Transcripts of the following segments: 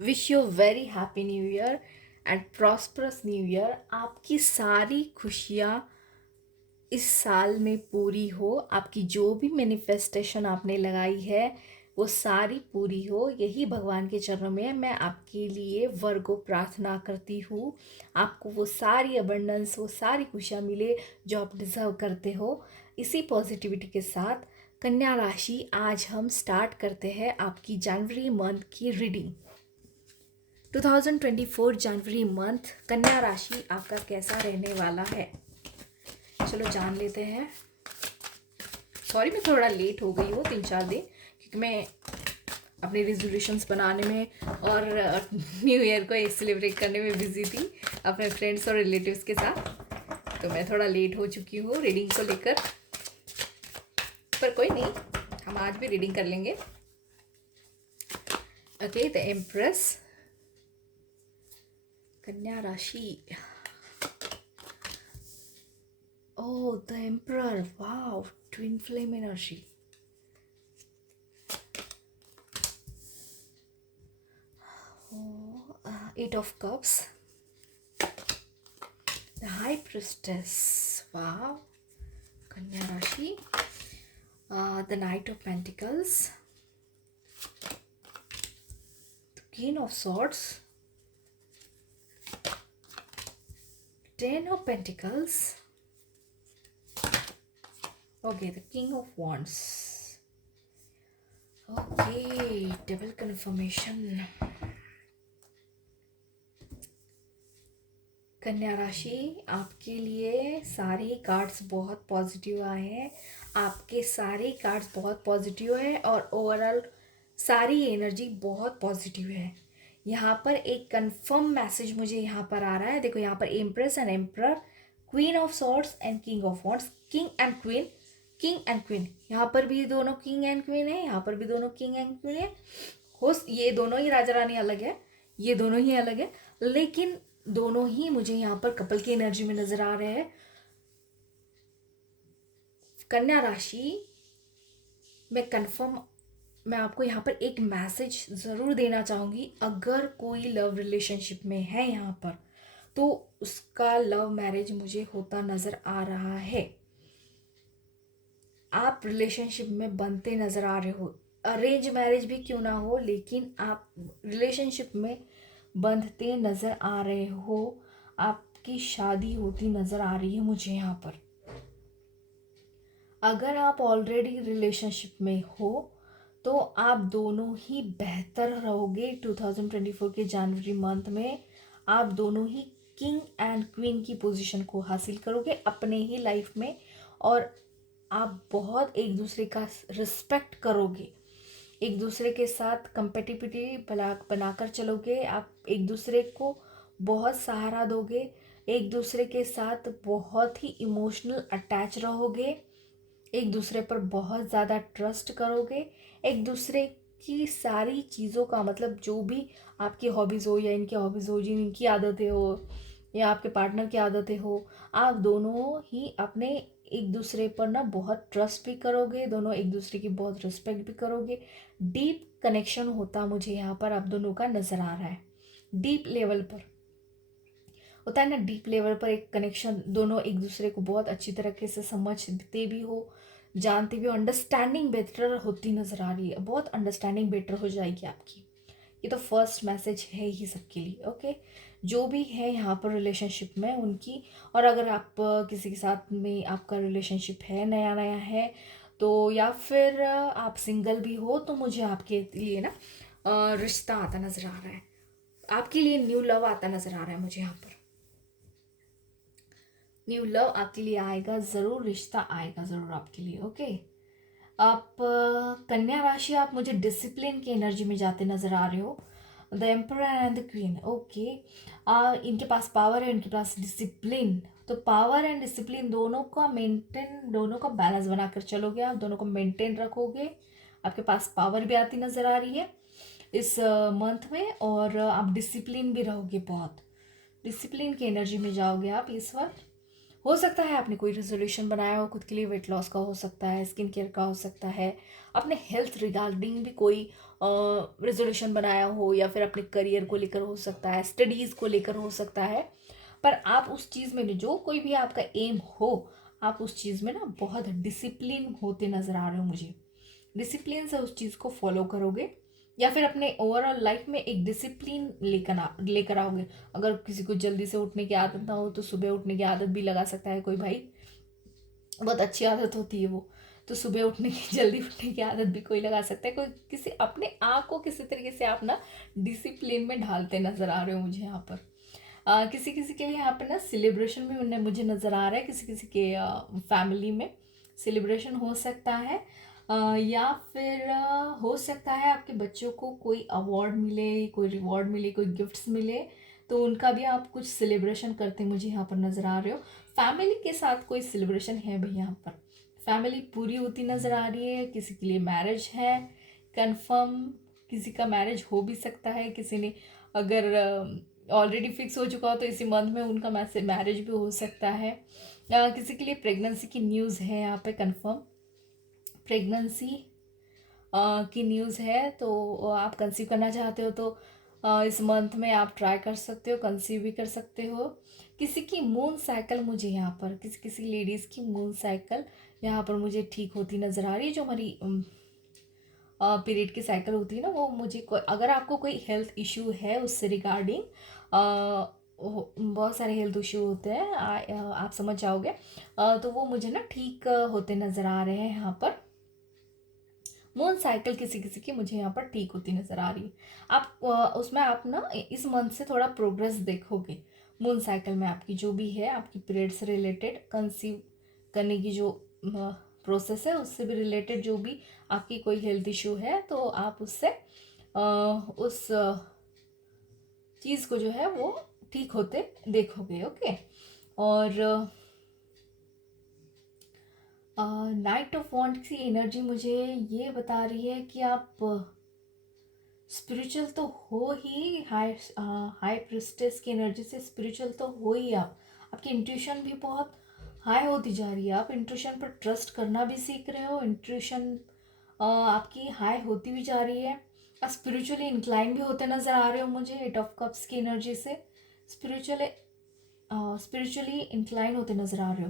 Wish you very happy new year and prosperous new year. आपकी सारी खुशियाँ इस साल में पूरी हो। आपकी जो भी मैनिफेस्टेशन आपने लगाई है वो सारी पूरी हो, यही भगवान के चरणों में मैं आपके लिए वर को प्रार्थना करती हूँ। आपको वो सारी अबंडेंस, वो सारी खुशियाँ मिले जो आप डिज़र्व करते हो। इसी पॉजिटिविटी के साथ कन्या राशि, आज हम स्टार्ट करते हैं आपकी जनवरी मंथ की रीडिंग। 2024 जनवरी मंथ कन्या राशि आपका कैसा रहने वाला है, चलो जान लेते हैं। सॉरी मैं थोड़ा लेट हो गई हूँ 3-4 दिन, क्योंकि मैं अपने रेजोल्यूशंस बनाने में और न्यू ईयर को सेलिब्रेट करने में बिजी थी अपने फ्रेंड्स और रिलेटिव्स के साथ। तो मैं थोड़ा लेट हो चुकी हूँ रीडिंग को लेकर, पर कोई नहीं, हम आज भी रीडिंग कर लेंगे। ओके, द एम्प्रेस, कन्या राशि। Oh, the Emperor. Wow, twin flame energy. Oh, Eight of Cups. The High Priestess. Wow. Kanya Rashi. The Knight of Pentacles. The Queen of Swords. Ten of Pentacles. Okay, the King of Wands. Okay, double confirmation. कन्या राशि, आपके लिए सारे cards बहुत positive आए हैं। आपके सारे कार्ड्स बहुत पॉजिटिव है और ओवरऑल सारी एनर्जी बहुत पॉजिटिव है। यहाँ पर एक कंफर्म मैसेज मुझे यहाँ पर आ रहा है। देखो यहाँ पर empress and emperor, queen of swords and king of wands, king and queen, king and queen. यहाँ पर भी दोनों किंग एंड क्वीन है, यहाँ पर भी दोनों किंग एंड क्वीन है। हो ये दोनों ही राजा रानी अलग है, ये दोनों ही अलग है, लेकिन दोनों ही मुझे यहाँ पर कपल की एनर्जी में नजर आ रहे हैं। कन्या राशि मैं आपको यहाँ पर एक मैसेज ज़रूर देना चाहूँगी। अगर कोई लव रिलेशनशिप में है यहाँ पर, तो उसका लव मैरिज मुझे होता नज़र आ रहा है। आप रिलेशनशिप में बनते नज़र आ रहे हो, अरेंज मैरिज भी क्यों ना हो, लेकिन आप रिलेशनशिप में बंधते नज़र आ रहे हो। आपकी शादी होती नज़र आ रही है मुझे यहाँ पर। अगर आप ऑलरेडी रिलेशनशिप में हो तो आप दोनों ही बेहतर रहोगे। 2024 के जनवरी मंथ में आप दोनों ही किंग एंड क्वीन की पोजीशन को हासिल करोगे अपने ही लाइफ में, और आप बहुत एक दूसरे का रिस्पेक्ट करोगे, एक दूसरे के साथ कंपेटिबिलिटी बनाकर चलोगे। आप एक दूसरे को बहुत सहारा दोगे, एक दूसरे के साथ बहुत ही इमोशनल अटैच रहोगे, एक दूसरे पर बहुत ज़्यादा ट्रस्ट करोगे। एक दूसरे की सारी चीज़ों का मतलब जो भी आपकी हॉबीज़ हो या इनकी हॉबीज़ हो, जिन इनकी आदतें हो या आपके पार्टनर की आदतें हो, आप दोनों ही अपने एक दूसरे पर ना बहुत ट्रस्ट भी करोगे, दोनों एक दूसरे की बहुत रिस्पेक्ट भी करोगे। डीप कनेक्शन होता मुझे यहाँ पर आप दोनों का नज़र आ रहा है। डीप लेवल पर होता है ना, डीप लेवल पर एक कनेक्शन, दोनों एक दूसरे को बहुत अच्छी तरीके से समझते भी हो, जानते भी हो, अंडरस्टैंडिंग बेटर होती नज़र आ रही है। बहुत अंडरस्टैंडिंग बेटर हो जाएगी आपकी। ये तो फर्स्ट मैसेज है ही सबके लिए। ओके, जो भी है यहाँ पर रिलेशनशिप में उनकी, और अगर आप किसी के साथ में आपका रिलेशनशिप है, नया नया है तो, या फिर आप सिंगल भी हो, तो मुझे आपके लिए ना रिश्ता आता नज़र आ रहा है। आपके लिए न्यू लव आता नज़र आ रहा है मुझे यहाँ पर। न्यू लव आपके लिए आएगा ज़रूर, रिश्ता आएगा ज़रूर आपके लिए। ओके, आप कन्या राशि, आप मुझे डिसिप्लिन की एनर्जी में जाते नज़र आ रहे हो। The emperor and the queen. Okay, इनके पास पावर है, इनके पास डिसिप्लिन। तो पावर एंड डिसिप्लिन दोनों का मेंटेन, दोनों का बैलेंस बनाकर चलोगे, आप दोनों को मेंटेन रखोगे। आपके पास पावर भी आती नज़र आ रही है इस मंथ में, और आप डिसिप्लिन भी रहोगे, बहुत डिसिप्लिन की एनर्जी में जाओगे आप इस वक्त। हो सकता है आपने कोई रेजोल्यूशन बनाया हो खुद के लिए, वेट लॉस का हो सकता है, स्किन केयर का हो सकता है, अपने हेल्थ रिगार्डिंग भी कोई रेजोल्यूशन बनाया हो, या फिर अपने करियर को लेकर हो सकता है, स्टडीज़ को लेकर हो सकता है। पर आप उस चीज़ में जो कोई भी आपका एम हो, आप उस चीज़ में ना बहुत डिसिप्लिन होते नज़र आ रहे हो मुझे। डिसिप्लिन से उस चीज़ को फॉलो करोगे, या फिर अपने ओवरऑल लाइफ में एक डिसिप्लिन लेकर आओगे। अगर किसी को जल्दी से उठने की आदत ना हो तो सुबह उठने की आदत भी लगा सकता है कोई भाई, बहुत अच्छी आदत होती है वो। तो सुबह उठने की जल्दी उठने की आदत भी कोई लगा सकता है। कोई किसी अपने आप को किसी तरीके से आप ना डिसिप्लिन में ढालते नज़र आ रहे हो मुझे यहाँ पर। किसी किसी के लिए यहाँ पे ना सेलिब्रेशन भी मुझे नज़र आ रहा है, किसी किसी के फैमिली में सेलिब्रेशन हो सकता है। या फिर हो सकता है आपके बच्चों को कोई अवार्ड मिले, कोई रिवॉर्ड मिले, कोई गिफ्ट्स मिले, तो उनका भी आप कुछ सेलिब्रेशन करते मुझे यहाँ पर नज़र आ रहे हो। फैमिली के साथ कोई सेलिब्रेशन है भी यहाँ पर, फैमिली पूरी होती नज़र आ रही है। किसी के लिए मैरिज है कंफर्म, किसी का मैरिज हो भी सकता है, किसी ने अगर ऑलरेडी फिक्स हो चुका हो तो इसी मंथ में उनका मैरिज भी हो सकता है। किसी के लिए प्रेगनेंसी की न्यूज़ है यहाँ पे कंफर्म, प्रेगनेंसी की न्यूज़ है। तो आप कंसीव करना चाहते हो तो इस मंथ में आप ट्राई कर सकते हो, कंसीव भी कर सकते हो। किसी की मून साइकिल मुझे यहाँ पर, किसी किसी लेडीज़ की मून साइकिल यहाँ पर मुझे ठीक होती नज़र आ रही है। जो हमारी पीरियड की साइकिल होती है ना, वो मुझे अगर आपको कोई हेल्थ इशू है उससे रिगार्डिंग, बहुत सारे हेल्थ इशू होते हैं, आप समझ जाओगे। तो वो मुझे ना ठीक होते नज़र आ रहे हैं यहाँ पर। मून साइकिल किसी किसी की मुझे यहाँ पर ठीक होती नज़र आ रही है। आप उसमें आप ना इस मंथ से थोड़ा प्रोग्रेस देखोगे मून साइकिल में, आपकी जो भी है, आपकी पीरियड से रिलेटेड, कंसीव करने की जो प्रोसेस है उससे भी रिलेटेड, जो भी आपकी कोई हेल्थ इशू है तो आप उससे उस चीज़ को जो है वो ठीक होते देखोगे। ओके। और नाइट ऑफ वॉन्ड की एनर्जी मुझे ये बता रही है कि आप स्पिरिचुअल तो हो ही, हाई प्रिस्टेस की एनर्जी से स्पिरिचुअल तो हो ही आप। आपकी इंट्यूशन भी बहुत हाई होती जा रही है, आप इंट्यूशन पर ट्रस्ट करना भी सीख रहे हो, इंट्यूशन आपकी हाई होती भी जा रही है। आप स्पिरिचुअली इंक्लाइन भी होते नज़र आ रहे हो मुझे, एट ऑफ कप्स की एनर्जी से स्पिरिचुअली इंक्लाइन होते नज़र आ रहे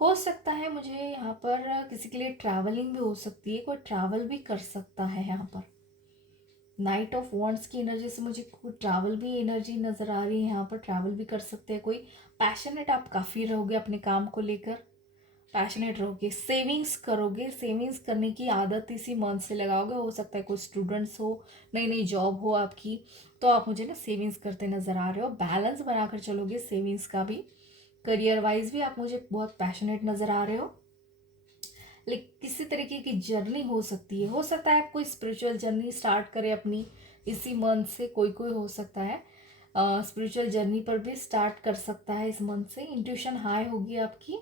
हो सकता है मुझे यहाँ पर किसी के लिए ट्रैवलिंग भी हो सकती है, कोई ट्रैवल भी कर सकता है यहाँ पर। नाइट ऑफ वॉन्ड्स की एनर्जी से मुझे कोई ट्रैवल भी एनर्जी नज़र आ रही है यहाँ पर, ट्रैवल भी कर सकते हैं कोई। पैशनेट आप काफ़ी रहोगे अपने काम को लेकर, पैशनेट रहोगे, सेविंग्स करोगे, सेविंग्स करने की आदत इसी मंथ से लगाओगे। हो सकता है कोई स्टूडेंट्स हो, नई नई जॉब हो आपकी, तो आप मुझे ना सेविंग्स करते नज़र आ रहे हो, बैलेंस बनाकर चलोगे सेविंग्स का भी। करियर वाइज भी आप मुझे बहुत पैशनेट नज़र आ रहे हो। लेकिन किसी तरीके की जर्नी हो सकती है, हो सकता है आप कोई स्पिरिचुअल जर्नी स्टार्ट करें अपनी इसी मंथ से, कोई कोई हो सकता है स्पिरिचुअल जर्नी पर भी स्टार्ट कर सकता है इस मंथ से। इंट्यूशन हाई होगी आपकी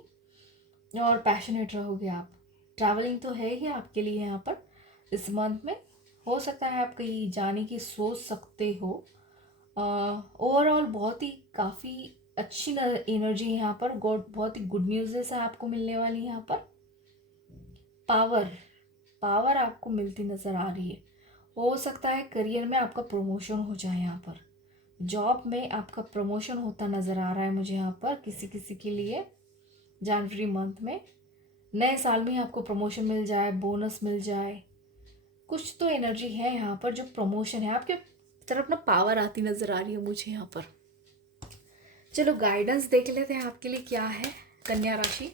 और पैशनेट रहोगे आप। ट्रैवलिंग तो है ही आपके लिए यहाँ पर इस मंथ में। हो सकता है आप कहीं जाने की सोच सकते हो। ओवरऑल बहुत ही काफ़ी अच्छी एनर्जी यहाँ पर, बहुत ही गुड न्यूज़ है आपको मिलने वाली यहाँ पर। पावर पावर आपको मिलती नज़र आ रही है। हो सकता है करियर में आपका प्रमोशन हो जाए, यहाँ पर जॉब में आपका प्रमोशन होता नज़र आ रहा है मुझे यहाँ पर किसी किसी के लिए। जनवरी मंथ में, नए साल में आपको प्रमोशन मिल जाए, बोनस मिल जाए, कुछ तो एनर्जी है यहाँ पर जो प्रमोशन है आपके तरफ ना, पावर आती नज़र आ रही है मुझे यहाँ पर। चलो गाइडेंस देख लेते हैं आपके लिए क्या है कन्या राशि।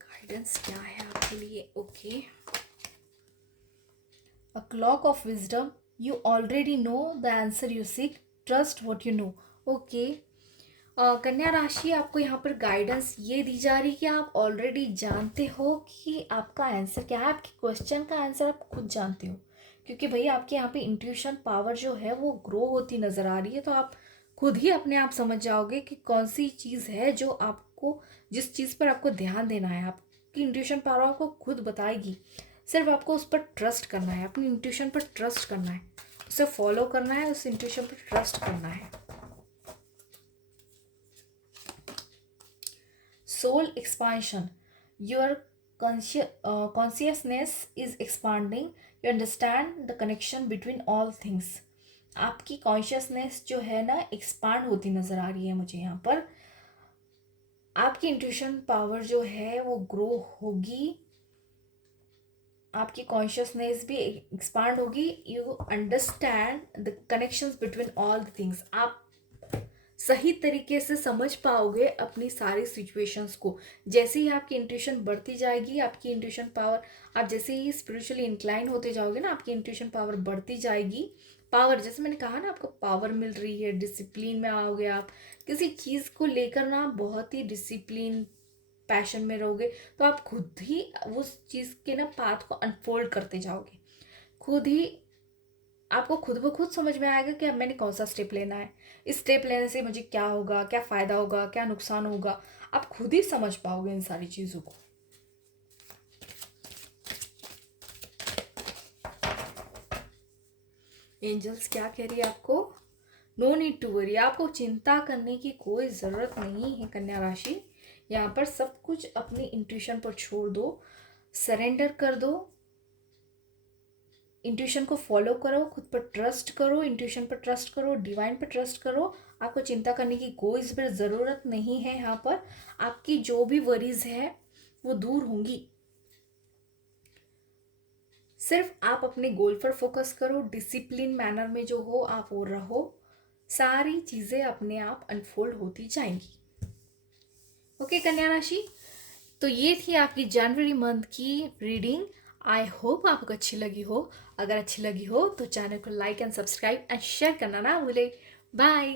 गाइडेंस क्या है आपके लिए। Okay, a clock of wisdom, you already know the answer you seek, trust what you know. Okay, कन्या राशि, आपको यहाँ पर गाइडेंस ये दी जा रही है कि आप ऑलरेडी जानते हो कि आपका आंसर क्या है, आपके क्वेश्चन का आंसर आप खुद जानते हो। क्योंकि भाई आपके यहाँ पे इंट्यूशन पावर जो है वो ग्रो होती नज़र आ रही है, तो आप खुद ही अपने आप समझ जाओगे कि कौन सी चीज़ है जो आपको, जिस चीज़ पर आपको ध्यान देना है। आप आपकी इंट्यूशन पावर आपको खुद बताएगी, सिर्फ आपको उस पर ट्रस्ट करना है, अपनी इंट्यूशन पर ट्रस्ट करना है, उसे फॉलो करना है, उस इंट्यूशन पर ट्रस्ट करना है। Soul expansion, your consciousness is expanding, you understand the connection between all things। आपकी कॉन्शियसनेस जो है ना एक्सपांड होती नजर आ रही है मुझे यहाँ पर। आपकी इंट्यूशन पावर जो है वो ग्रो होगी, आपकी कॉन्शियसनेस भी एक्सपांड होगी। You understand the connections between all the things. आप सही तरीके से समझ पाओगे अपनी सारी सिचुएशंस को। जैसे ही आपकी इंट्यूशन बढ़ती जाएगी, आपकी इंट्यूशन पावर, आप जैसे ही स्पिरिचुअली इंक्लाइन होते जाओगे ना, आपकी इंट्यूशन पावर बढ़ती जाएगी। पावर, जैसे मैंने कहा ना, आपको पावर मिल रही है, डिसिप्लिन में आओगे आप, किसी चीज़ को लेकर ना बहुत ही डिसिप्लिन पैशन में रहोगे, तो आप खुद ही उस चीज़ के ना पाथ को अनफोल्ड करते जाओगे। खुद ही आपको खुद ब खुद समझ में आएगा कि अब मैंने कौन सा स्टेप लेना है, इस स्टेप लेने से मुझे क्या होगा, क्या फ़ायदा होगा, क्या नुकसान होगा। आप खुद ही समझ पाओगे इन सारी चीज़ों को। एंजल्स क्या कह रही है आपको? नो नीड टू वरी, आपको चिंता करने की कोई ज़रूरत नहीं है कन्या राशि। यहाँ पर सब कुछ अपनी इंट्यूशन पर छोड़ दो, सरेंडर कर दो, इंट्यूशन को फॉलो करो, खुद पर ट्रस्ट करो, इंट्यूशन पर ट्रस्ट करो, डिवाइन पर ट्रस्ट करो। आपको चिंता करने की कोई ज़रूरत नहीं है। यहाँ पर आपकी जो भी वरीज है वो दूर होंगी। सिर्फ आप अपने गोल पर फोकस करो, डिसिप्लिन मैनर में जो हो आप वो रहो, सारी चीज़ें अपने आप अनफोल्ड होती जाएंगी। ओके कन्या राशि, तो ये थी आपकी जनवरी मंथ की रीडिंग। आई होप आपको अच्छी लगी हो। अगर अच्छी लगी हो तो चैनल को like and subscribe and share करना ना भूले। बाय।